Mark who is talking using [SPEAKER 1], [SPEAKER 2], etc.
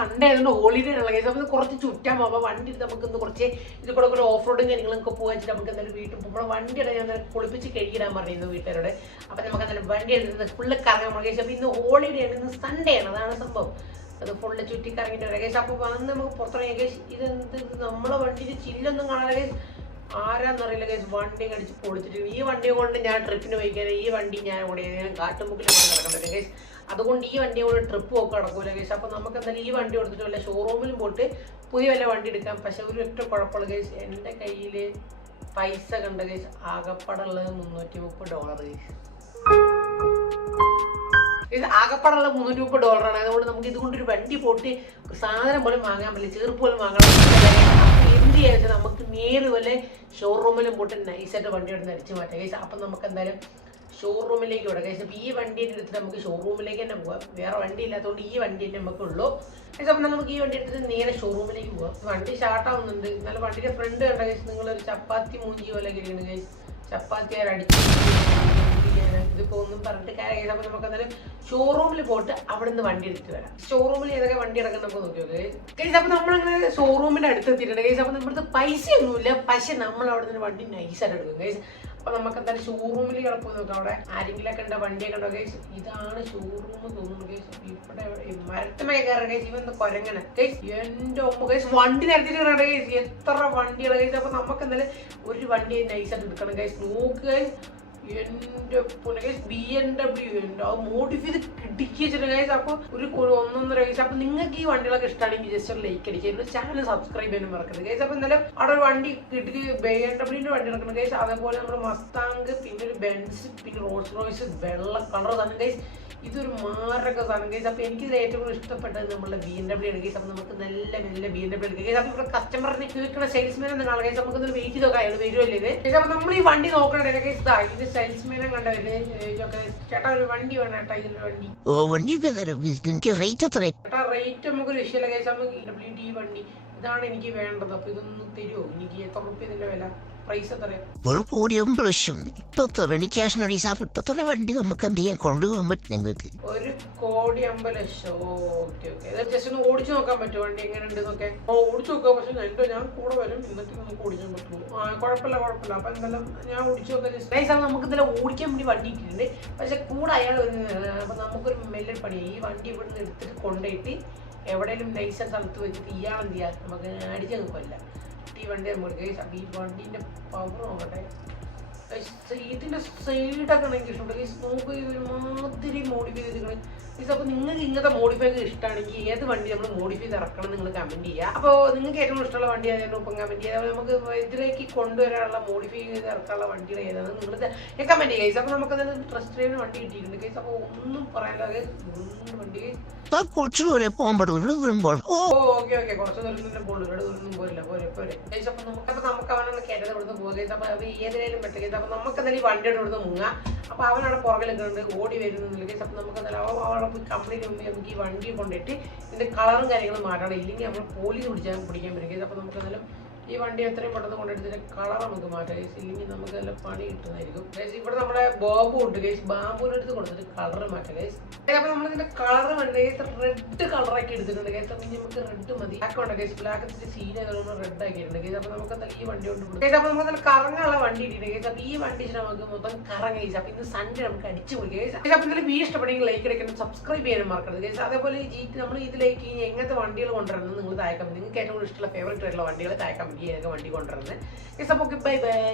[SPEAKER 1] Sunday ആയതുകൊണ്ട് holiday ഉള്ള case അപ്പോൾ കുറച്ച് ചുറ്റാൻ പോകാം വണ്ടി എടുത്ത് നമുക്ക് ഇന്ന് കുറച്ച് ഇത് കൂടെ ഒരു ഓഫ് റോഡും കാര്യങ്ങളൊക്കെ പോകാൻ വെച്ചിട്ട് നമുക്ക് എന്തായാലും വീട്ടിൽ പോകുമ്പോൾ വണ്ടിയുടെ ഞാൻ കുളിപ്പിച്ച് കഴുകിടാൻ പറഞ്ഞിരുന്നു വീട്ടുകാരോട്. അപ്പോൾ നമുക്ക് എന്തായാലും വണ്ടി എടുത്ത് ഫുള്ള് കറങ്ങാൻ പോകുന്ന കേസ് ഇന്ന് ഹോളിഡേ ആണ്. ഇന്ന് സൺഡേ ആണ്. അതാണ് സംഭവം. അത് ഫുള്ള് ചുറ്റി കറങ്ങിയിട്ട് വരാം. കേസ് അപ്പോൾ വന്ന് നമുക്ക് പുറത്തിറങ്ങിയ ഇതെന്ത്? എന്ത് നമ്മളെ വണ്ടിയിൽ ചില്ലൊന്നും കാണാൻ ആരാന്നറിയില്ല കേസ് വണ്ടി കടിച്ച് പൊളിച്ചിട്ട് ഈ വണ്ടിയും കൊണ്ട് ഞാൻ ട്രിപ്പിന് പോയിക്കാൻ ഈ വണ്ടി ഞാൻ ഓടിയത് ഞാൻ കാട്ടുമുക്കിൽ നടക്കാൻ പറ്റും കേസ് അതുകൊണ്ട് ഈ വണ്ടി കൊണ്ട് ട്രിപ്പ് ഒക്കെ നടക്കൂല കേസ് അപ്പോൾ നമുക്ക് എന്തായാലും ഈ വണ്ടി കൊടുത്തിട്ട് വല്ല ഷോറൂമിലും പോയിട്ട് പുതിയ വല്ല വണ്ടി എടുക്കാം. പക്ഷേ ഒരു ഒറ്റ കുഴപ്പമുള്ള കേസ് എന്റെ കയ്യിൽ പൈസ കണ്ട കേസ് ആകപ്പാടുള്ളത് മുന്നൂറ്റി മുപ്പത് ഡോളർ കേസ് ഇത് ആകപ്പാടുള്ള മുന്നൂറ്റി മുപ്പത് ഡോളറാണ് അതുകൊണ്ട് നമുക്ക് ഇതുകൊണ്ടൊരു വണ്ടി പൊട്ടി ഒരു സാധനം പോലും വാങ്ങാൻ പറ്റില്ല ചെറുപ്പ് പോലും വാങ്ങാൻ പറ്റില്ല. എന്ത് ചെയ്യാൻ നമുക്ക് നേര് പോലെ ഷോറൂമിലും പോയിട്ട് നൈസായിട്ട് വണ്ടി എടുത്ത് അടിച്ചു മാറ്റാം. കേസ് അപ്പം നമുക്ക് എന്തായാലും ഷോറൂമിലേക്ക് വിടാം. കേസ് അപ്പോൾ ഈ വണ്ടി എടുത്തിട്ട് നമുക്ക് ഷോറൂമിലേക്ക് തന്നെ പോകാം വേറെ വണ്ടി ഇല്ലാത്തതുകൊണ്ട് ഈ വണ്ടി തന്നെ നമുക്ക് ഉള്ളൂ. കേസ് അപ്പം നമുക്ക് ഈ വണ്ടി എടുത്തിട്ട് നേരെ ഷോറൂമിലേക്ക് പോകാം വണ്ടി സ്റ്റാർട്ടാവുന്നുണ്ട് എന്നാലും വണ്ടിയുടെ ഫ്രണ്ട് കണ്ട കേസ് നിങ്ങളൊരു ചപ്പാത്തി മൂഞ്ചി പോലെ കഴിയുന്നത് കേസ് ചപ്പാത്തി അടിച്ച് ഇതിപ്പോ ഒന്നും പറഞ്ഞിട്ട് കാര്യം അപ്പൊ നമുക്ക് എന്തായാലും ഷോറൂമിൽ പോയിട്ട് അവിടെ നിന്ന് വണ്ടി എടുത്തിട്ട് വരാം. ഷോറൂമിൽ ഏതൊക്കെ വണ്ടി ഇറക്കാൻ നമുക്ക് നോക്കി നോക്കാം. കേസ് അപ്പൊ നമ്മളങ്ങനെ ഷോറൂമിന്റെ അടുത്ത് എത്തിയിട്ടുണ്ട് കേസ് അപ്പൊ നമ്മുടെ പൈസ ഒന്നുമില്ല പക്ഷെ നമ്മൾ അവിടെ നിന്ന് വണ്ടി നൈസായിട്ട് എടുക്കും. കേസ് അപ്പൊ നമുക്ക് എന്തായാലും ഷോറൂമിൽ കിടക്കും നോക്കാം. അവിടെ ആരെങ്കിലും ഒക്കെ ഉണ്ടോ വണ്ടിയൊക്കെ ഉണ്ടോ? കേസ് ഇതാണ് ഷോറൂം തോന്നുന്നു. കേസ് ഇവിടെ മരത്തമൊക്കെ കയറുക കേസ് ഇവൻ കൊരങ്ങനെ? കേസ് എന്റെ ഒമ്പ കേസ് വണ്ടി നിരത്തിട്ട് കേസ് എത്ര വണ്ടികളെ. കേസ് അപ്പൊ നമുക്ക് എന്തായാലും ഒരു വണ്ടി നൈസായിട്ട് എടുക്കണം. കേസ് നോക്കുക എന്റെ ബി എൻ ഡബ്ല്യു മോഡിഫൈ ചെയ്ത് കിടക്കി വെച്ചിട്ട് ഗൈസ് ഒരു ഒന്നൊന്നര ഗൈസ് അപ്പോൾ നിങ്ങൾക്ക് ഈ വണ്ടികളൊക്കെ ഇഷ്ടമാണെങ്കിൽ ജസ്റ്റ് ഒരു ലൈക്ക് അടിക്കുക ചാനൽ സബ്സ്ക്രൈബ് ചെയ്യാനും മറക്കരുത് ഗൈസ് അപ്പോൾ എന്തായാലും അവിടെ ഒരു വണ്ടി കിട്ടി ബി എൻ ഡബ്ല്യൂന്റെ വണ്ടി നടക്കുന്നത് ഗൈസ് അതേപോലെ നമ്മുടെ മസ്താങ്ക് പിന്നെ ഒരു ബെൻസ് പിന്നെ റോൾസ് റോയ്സ് വെള്ള കളർ തന്നെ ഗൈസ് ഇതൊരു മാരക സാധനം. കേസ് അപ്പോൾ എനിക്ക് ഇതിൽ ഏറ്റവും കൂടുതൽ ഇഷ്ടപ്പെട്ടത് നമ്മുടെ ബി എൻ ഡബ്ല്യൂ ആണ്. ഗൈസ് അപ്പോൾ നമുക്ക് നല്ല നല്ല ബി എൻ ഡബ്ല്യൂ എടുക്കുക അപ്പോൾ ഇവിടെ കസ്റ്റമറിനെ കേൾക്കുന്ന സെയിൽസ്മാൻ എന്ന് കേസ് നമുക്ക് വെയിറ്റ് ചെയ്തൊക്കെ അയാൾ വരുമല്ലേ ഇത്? അപ്പോൾ നമ്മൾ ഈ വണ്ടി നോക്കണേ കേസ് ഇതാ ഇത് സെയിൽസ്മാനെ കണ്ടവര് ചേട്ടാ ഒരു വണ്ടി വേണം ചേട്ടാ ഇതിന്റെ വണ്ടി.
[SPEAKER 2] ഓ റേറ്റ് എത്ര?
[SPEAKER 1] ചേട്ടാ റേറ്റ് നമുക്ക് ഒരു വിഷയമല്ല. കേസ് നമുക്ക് ഡബ്ല്യു ടി വണ്ടി ഇതാണ് എനിക്ക് വേണ്ടത്. അപ്പൊ ഇതൊന്ന് തരുമോ എനിക്ക് എത്ര റുപ്യ ഇതിന്റെ വില? പ്രൈസ് എത്രയാ?
[SPEAKER 2] ഒരു റീസാഫ് ഇപ്പത്തെ വണ്ടി നമുക്ക് എന്ത് ചെയ്യാൻ കൊണ്ടുപോകാൻ പറ്റും നിങ്ങൾക്ക്?
[SPEAKER 1] ഒരു കോടി അമ്പത് ലക്ഷം. Okay okay. ജസ്റ്റ് ഒന്ന് ഓടിച്ചു നോക്കാൻ പറ്റുമോ? വണ്ടി എങ്ങനെ ഉണ്ട് എന്നൊക്കെ? ഓ ഓടിച്ചു നോക്കാം പക്ഷെ എന്തോ ഞാൻ കൂടെ വരും. എന്നിട്ട് നമുക്ക് ഓടിക്കാൻ പറ്റുള്ളൂ ആ കുഴപ്പമില്ല കുഴപ്പമില്ല. അപ്പൊ എന്തായാലും ഞാൻ ഓടിച്ചു നോക്കാം. ജസ്റ്റ് നമുക്ക് ഇന്നലെ ഓടിക്കാൻ വേണ്ടി വണ്ടി ഇട്ടിട്ടുണ്ട് പക്ഷെ കൂടെ അയാൾ അപ്പൊ നമുക്കൊരു മെല്ലൻ പണി ഈ വണ്ടി ഇവിടുന്ന് എടുത്തിട്ട് കൊണ്ടുപോയിട്ട് എവിടെയെങ്കിലും ലൈസൻസ് സ്ഥലത്ത് വെച്ച് ഇയാളെന്ത് ചെയ്യാം നമുക്ക് അടിച്ചു കൊല്ലാം. തീവണ്ടി വണ്ടി നമുക്ക് ഈ വണ്ടീന്റെ പവർ നോക്കട്ടെ ഇതിന്റെ സൈഡൊക്കെ എനിക്ക് ഇഷ്ടമുണ്ട് നമുക്ക് ഒരുമാതിരി മോഡിഫൈ ചെയ്തിരിക്കണേ ഗൈസ് അപ്പോൾ നിങ്ങൾക്ക് ഇങ്ങനത്തെ മോഡിഫൈ ഇഷ്ടമാണെങ്കിൽ ഏത് വണ്ടി നമ്മൾ മോഡിഫൈ ചെയ്ത് ഇറക്കണം നിങ്ങൾ കമന്റ് ചെയ്യുക. അപ്പോൾ നിങ്ങൾക്ക് ഏറ്റവും ഇഷ്ടമുള്ള വണ്ടി ഏതായാലും ഇപ്പം കമന്റ് ചെയ്യുക. നമുക്ക് ഇതിലേക്ക് കൊണ്ടുവരാനുള്ള മോഡിഫൈ ചെയ്ത് ഇറക്കാനുള്ള വണ്ടികൾ ഏതാണ് നിങ്ങൾ കമന്റ് ചെയ്യുക അപ്പോൾ നമുക്ക് ട്രസ്റ്റ് ഡ്രൈവിന് വണ്ടി കിട്ടിയിട്ടുണ്ട്. കേസ് അപ്പോൾ ഒന്നും പറയാനുള്ളത് ഗൈസ് വണ്ടി.
[SPEAKER 2] കുറച്ചു ദൂരെ പോകാൻ പറ്റും വരുമ്പോൾ ഓ
[SPEAKER 1] ഓക്കെ ഓക്കെ. കുറച്ച് ദൂരം തന്നെ പോകുള്ളൂ ഇവിടെ ദൂരം പോരില്ല. പോരെ പോരെ. അപ്പോൾ നമുക്ക് അപ്പോൾ നമുക്ക് അവനുള്ള കേട്ടത് കൊടുത്ത് പോകുക അപ്പോൾ അത് ഏതിനേലും അപ്പോൾ നമുക്ക് എന്തായാലും വണ്ടിയുടെ ഇവിടുന്ന് മുങ്ങാം. അപ്പോൾ അവനവിടെ പുറകിലൊക്കെ ഓടി വരുന്നുണ്ടെങ്കിൽ ഗൈസ് അപ്പോൾ നമുക്ക് എന്തായാലും അവൻ അവിടെ പോയി മുമ്പ് നമുക്ക് ഈ വണ്ടി കൊണ്ടിട്ട് ഇതിന്റെ കളറും കാര്യങ്ങളും മാറ്റണം. ഇല്ലെങ്കിൽ നമ്മൾ പോലീസ് പിടിച്ചാൽ പിടിക്കാൻ പറ്റും. അപ്പൊ അപ്പോൾ നമുക്ക് എന്തായാലും ഈ വണ്ടി എത്രയും പെട്ടെന്ന് കൊണ്ടെടുത്തിട്ട് കളർ നമുക്ക് മാറ്റാം. ഗേസ് ഇല്ലെങ്കിൽ നമുക്ക് നല്ല പണി കിട്ടുന്നതായിരിക്കും. ഗേസ് ഇവിടെ നമ്മുടെ ബോബു ഉണ്ട്. ഗേസ് ബാബുവിന്റെ അടുത്ത് കൊടുത്തിട്ട് കളർ മാറ്റാം ഗേസ് അപ്പോൾ ഇതിന്റെ കളർ വേണ്ട ഗേസ് റെഡ് കളറാക്കി എടുത്തിട്ടുണ്ട് ഗേസ് അപ്പോൾ നമുക്ക് റെഡ് മതി. ബ്ലാക്ക് ഉണ്ട് ഗേസ് ബ്ലാക്ക് ഇത്തിരി സീനെ നമ്മൾ റെഡ് ആക്കിയിട്ടുണ്ട് ഗേസ് അപ്പോൾ നമുക്ക് ഈ വണ്ടി കൊണ്ട് കൊടുക്കും. അപ്പൊ അപ്പോൾ നമുക്ക് നല്ല കറങ്ങാനുള്ള വണ്ടി ഇട്ടിട്ടുണ്ട് ഗേസ് അപ്പോൾ ഈ വണ്ടി നമുക്ക് മൊത്തം കറങ്ങ ഗൈസ് അപ്പോൾ ഇന്ന് സൺഡേ നമുക്ക് അടിച്ചു പോയി ഗേസ് അപ്പോൾ എന്തായാലും വീഡിയോ ഇഷ്ടപ്പെടുമെങ്കിൽ ലൈക്ക് അടിക്കണം സബ്സ്ക്രൈബ് ചെയ്യാനും മറക്കരുത് ഗേസ് അതേപോലെ ഈ ജീറ്റ് നമ്മൾ ഇതിലേക്ക് എങ്ങനത്തെ വണ്ടികൾ കൊണ്ടുവരണം നിങ്ങൾ കമന്റ് നിങ്ങൾക്ക് ഏറ്റവും കൂടുതൽ ഇഷ്ടമുള്ള ഫേവറേറ്റ് ആയിട്ടുള്ള വണ്ടികൾ താഴെ കമന്റ് ചെയ്യുക വണ്ടി കൊണ്ടുവരുന്നത് ഗൈസ് അപ്പോൾ ബൈ ബൈ